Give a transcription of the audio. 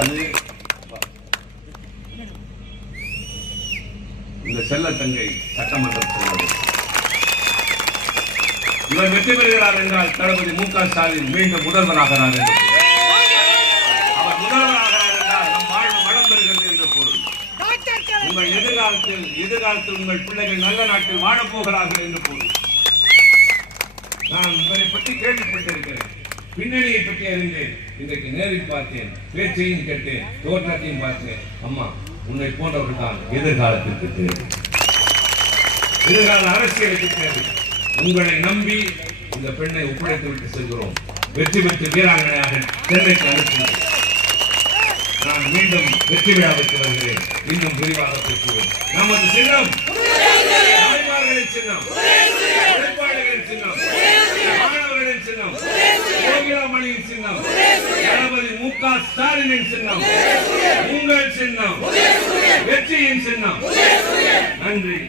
அது இந்த செல்ல தங்கை சட்டமன்றத்தில் இவர் வெற்றி பெறுகிறார் என்றால் தளபதி மு.க. ஸ்டாலின் மீண்டும் முதல்வராகிறார் என்று அவர் முதல்வராகிறார் என்றால் நம் வாழ்வு வளம் பெறுகிறது என்று பொருள். உங்கள் எதிர்காலத்தில் உங்கள் பிள்ளைகள் நல்ல நாட்டில் வாழப் போகிறார்கள் என்று பொருள். நான் இவரை பற்றி கேள்விப்பட்டிருக்கிறேன், பின்னணியை பற்றி அறிந்தேன், இன்றைக்கு நேரில் பார்த்தேன், பேச்சையும் கேட்டேன், தோற்றத்தையும் பார்த்தேன். அம்மா, உன்னை போன்றவர்கள் தான் எதிர்காலத்திற்கு தேவை, எதிர்கால அரசியலுக்கு தேவை. உங்களை நம்பி இந்த பெண்ணை ஒப்படைத்து விட்டு செல்கிறோம். வெற்றி பெற்று வீராங்கனையாக சென்னைக்கு அனுப்புகிறேன். நான் மீண்டும் வெற்றி விழாவிற்கு வருகிறேன். இன்னும் விரிவாக பேசுவோம். நமது சின்னம் தாய்மார்களின் சின்னம், உழைப்பாளர்களின் சின்னம், மாணவர்களின் சின்னம், கோகிலாமணியின் சின்னம், தளபதி மு.க. ஸ்டாலினின் சின்னம், உங்கள் சின்னம், வெற்றியின் சின்னம். நன்றி.